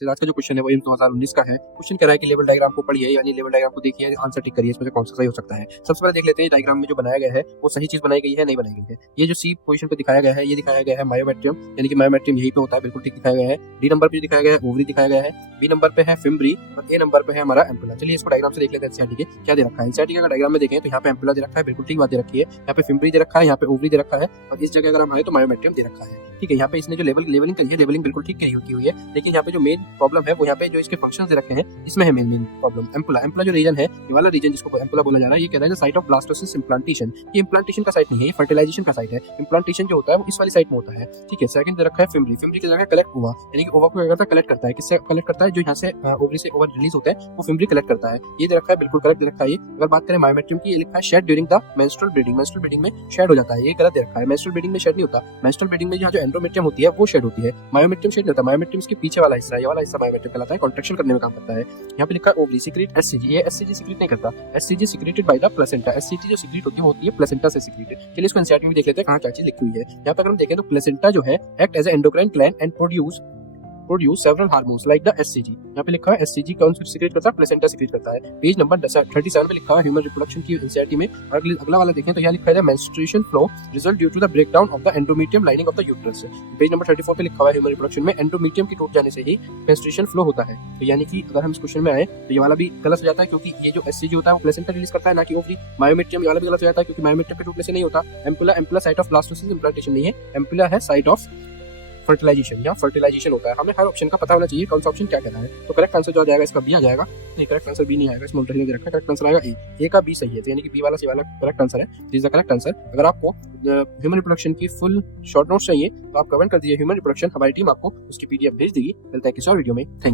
तो आज का जो क्वेश्चन है वो एम्स 2019 का है। क्वेश्चन कह रहा है कि लेवल डायग्राम को पढ़िए, यानी लेवल डायग्राम को देखिए, आंसर टिक करिए, इसमें से कौन सा सही हो सकता है। सबसे पहले देख लेते हैं डायग्राम में जो बनाया गया है वो सही चीज बनाई गई है, नहीं बनाई गई है। ये जो सी पोजीशन पे दिखाया गया है, ये दिखाया गया है मायोमेट्रियम, यानी कि मायोमेट्रियम यहीं पे होता है, बिल्कुल ठीक दिखाया गया है। डी नंबर पे दिखाया गया है ओवरी दिखाया गया है, बी नंबर पे है फिम्बरी और ए नंबर पे है हमारा एम्पुला। चलिए इसको डायग्राम से देख लेते हैं एनसीईआरटी के क्या दे रखा है। एनसीईआरटी का डायग्राम में देखें तो यहाँ पे एम्पुला दे रखा है, बिल्कुल ठीक बात दे रखी है। यहाँ पे फिम्बरी दे रखा है, यहाँ पे ओवरी दे रखा है और इस जगह अगर हम आए तो मायोमेट्रियम दे रखा है। ठीक है, यहाँ पे इसने जो लेवलिंग करी है, लेवलिंग बिल्कुल ठीक की हुई है, लेकिन यहाँ पे जो मेन प्रॉब्लम है वो यहाँ पे जो इसके फंक्शंस दे रखे हैं इसमें है मेन प्रॉब्लम। एम्पुला जो रीजन है, ये वाला रीजन जिसको एम्पुला बोला जा रहा है, ये कह रहा है साइट ऑफ ब्लास्टोसिस इम्प्लांटेशन। ये इम्प्लांटेशन का साइट नहीं है, ये फर्टिलाइजेशन का साइट है। इम्प्लांटेशन जो होता है वो इस वाली साइट में होता है। ठीक है, सेकंड दे रखा है फिम्बरी। फिम्बरी की जगह कलेक्ट ओवा, यानी कि ओवा को क्या करता है, कलेक्ट करता है। किससे कलेक्ट करता है? जो यहाँ से ओवरी से ओवर रिलीज होते हैं वो फिम्बरी कलेक्ट करता है। ये दे रखा है, बिल्कुल करेक्ट दे रखा है। ये अगर बात करें मायोमेट्रियम की, ये लिखा है shed during the menstrual bleeding. Menstrual bleeding में शेड हो जाता है, ये गलत दे रखा है। मेंस्ट्रुअल ब्लीडिंग में शेड नहीं होता। मेंस्ट्रुअल ब्लीडिंग में यहाँ जो एंडोमेट्रियम होती है वो शेड होती है, मायोमेट्रियम शेड नहीं होता। मायोमेट्रियम इसके पीछे वाला हिस्सा है, ये वाला हिस्सा मायोमेट्रियम कहलाता है, कॉन्ट्रैक्शन करने में काम करता है। यहाँ पे लिखा है ओवरी सीक्रेट एससीजी, ये एससीजी सीक्रेट नहीं करता। SCG secreted by the placenta. SCG जो सीक्रेट होती है वो होती है प्लेसेंटा से सीक्रेटेड। चलिए इसको एनसीईआरटी में देख लेते हैं कहाँ क्या चीज लिखी हुई है। यहाँ पे अगर हम देखें तो प्लेसेंटा जो है act as endocrine gland and produce several hormones like the SCG. यहाँ पे लिखा है एससीजी कौन सा सीक्रेट करता है? प्लेसेंटा सीक्रेट करता है। पेज नंबर 37 पे लिखा है ह्यूमन रिप्रोडक्शन की एनसीईआरटी में। अगला वाला देखें तो यहाँ लिखा है menstruation flow result due to the breakdown of the endometrium lining of the uterus. Page number 34 पे लिखा हुआ है ह्यूमन रिप्रोडक्शन में एंडोमेट्रियम की टूट जाने से ही मेंस्ट्रुएशन फ्लो होता है। तो यानी कि अगर हम इस क्वेश्चन में आए तो ये वाला भी गलत हो जाता है, क्योंकि ये जो एससीजी होता है वो प्लेसेंटा रिलीज करता है, ना कि ओवरी। मायोमेट्रियम वाला भी गलत हो जाता है, क्योंकि मायोमेट्रियम के टूटने से नहीं होता। Ampulla site of blastocyst implantation नहीं है, एम्पुला है साइट ऑफ फर्टिलाइजेशन, या फर्टिलाइजेशन होता है। हमें हर ऑप्शन का पता होना चाहिए कौन सा ऑप्शन क्या कहना है। तो करेक्ट आंसर जो आ जाएगा इसका बी आ जाएगा। नहीं, करेक्ट आंसर बी नहीं आएगा, इसमें उल्टा दे रखा है। करेक्ट आंसर आएगा ए का बी सही है, तो यानी कि बी वाला सी वाला करेक्ट आंसर है। This is the correct answer. अगर आपको ह्यूमन रिप्रोडक्शन की फुल शॉर्ट नोट्स चाहिए तो आप कमेंट कर दीजिए ह्यूमन रिप्रोडक्शन, हमारी टीम आपको उसकी पीडीएफ भेज देगी। मिलते हैं किसी और वीडियो में। थैंक